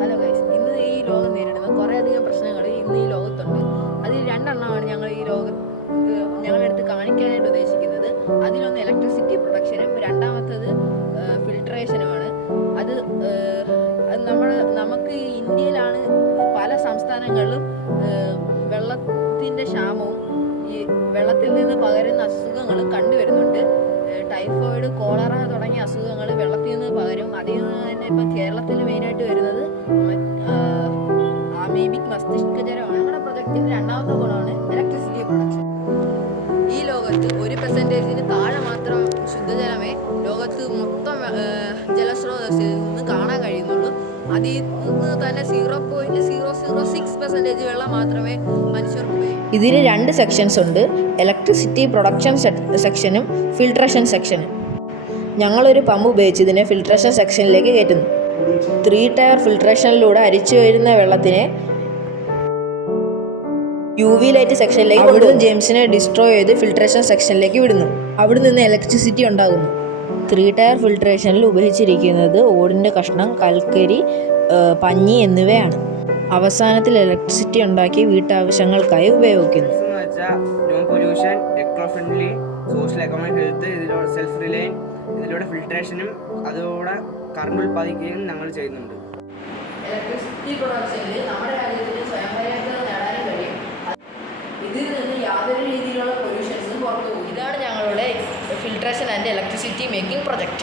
Hello guys, ഇന്ന് ഈ ലോകം നേരിടുന്ന കുറേയധികം പ്രശ്നങ്ങൾ ഇന്ന് ഈ ലോകത്തുണ്ട്. അതിൽ രണ്ടെണ്ണമാണ് ഞങ്ങളെടുത്ത് കാണിക്കാനായിട്ട് ഉദ്ദേശിക്കുന്നത്. അതിലൊന്ന് ഇലക്ട്രിസിറ്റി പ്രൊഡക്ഷനും രണ്ടാമത്തത് ഫിൽട്രേഷനുമാണ്. അത് നമുക്ക് ഇന്ത്യയിലാണ് പല സംസ്ഥാനങ്ങളിലും വെള്ളത്തിൻ്റെ ക്ഷാമവും ഈ വെള്ളത്തിൽ നിന്ന് പകരുന്ന അസുഖങ്ങളും കണ്ടുവരുന്നുണ്ട്. ടൈഫോയിഡ്, കോളറ തുടങ്ങിയ അസുഖങ്ങൾ വെള്ളത്തിൽ നിന്ന് പകരും. അതിൽ നിന്ന് തന്നെ ഇപ്പം കേരളത്തിൽ മെയിനായിട്ട് വരുന്നത് അമീബിക് മസ്തിഷ്ക ജ്വരമാണ്. നമ്മുടെ പ്രൊജക്റ്റിൻ്റെ രണ്ടാമത്തെ ഗുണമാണ് ഇലക്ട്രിസിറ്റി പ്രൊഡക്ഷൻ. ഈ ലോകത്ത് 1% താഴെ മാത്രം ശുദ്ധജലമേ ലോകത്ത് മൊത്തം ജലസ്രോതസ്സിൽ നിന്ന് കാണാൻ കഴിയുന്നുള്ളൂ. അതിൽ നിന്ന് തന്നെ 0.006% വെള്ളം മാത്രമേ മനുഷ്യർക്ക് ഉപയോഗിക്കൂ. ഇതിന് രണ്ട് സെക്ഷൻസ് ഉണ്ട്: ഇലക്ട്രിസിറ്റി പ്രൊഡക്ഷൻ സെക്ഷനും ഫിൽട്രേഷൻ സെക്ഷനും. ഞങ്ങളൊരു പമ്പ് ഉപയോഗിച്ച് ഇതിനെ ഫിൽട്രേഷൻ സെക്ഷനിലേക്ക് കയറ്റുന്നു. 3 ടയർ ഫിൽട്രേഷനിലൂടെ അരിച്ചു വരുന്ന വെള്ളത്തിനെ UV ലൈറ്റ് സെക്ഷനിലേക്ക് കൊണ്ടുവന്ന് ജെയിംസിനെ ഡിസ്ട്രോയ് ചെയ്ത് ഫിൽട്രേഷൻ സെക്ഷനിലേക്ക് വിടുന്നു. അവിടെ നിന്ന് ഇലക്ട്രിസിറ്റി ഉണ്ടാകുന്നു. 3 ടയർ ഫിൽട്രേഷനിൽ ഉപയോഗിച്ചിരിക്കുന്നത് ഓടിൻ്റെ കഷ്ണം, കൽക്കരി, പഞ്ഞി എന്നിവയാണ്. അവസാനത്തിൽ ഇലക്ട്രിസിറ്റി ഉണ്ടാക്കി വീട്ടാവശ്യങ്ങൾക്കായി ഉപയോഗിക്കുന്നു. Non pollution, eco friendly, social economic health, ഇതിലൂടെ സെൽഫ് റിലയൻ, ഇതിലൂടെ ഫിൽട്രേഷനും അതുകൂടെ കറണ്ട് ഉൽപ്പാദിക്കുകയും ഞങ്ങൾ ചെയ്യുന്നുണ്ട്. ഇലക്ട്രിസിറ്റി പ്രൊഡക്ഷനിൽ നമ്മുടെ രാജ്യത്തിന് സ്വയം പര്യാപ്തത നേടാനും കഴിയും. ഇതിൽ നിന്ന് യാതൊരു രീതിയിലുള്ള പൊല്യൂഷൻസും പുറത്തു പോകും. ഇതാണ് ഞങ്ങളുടെ filtration and electricity making project.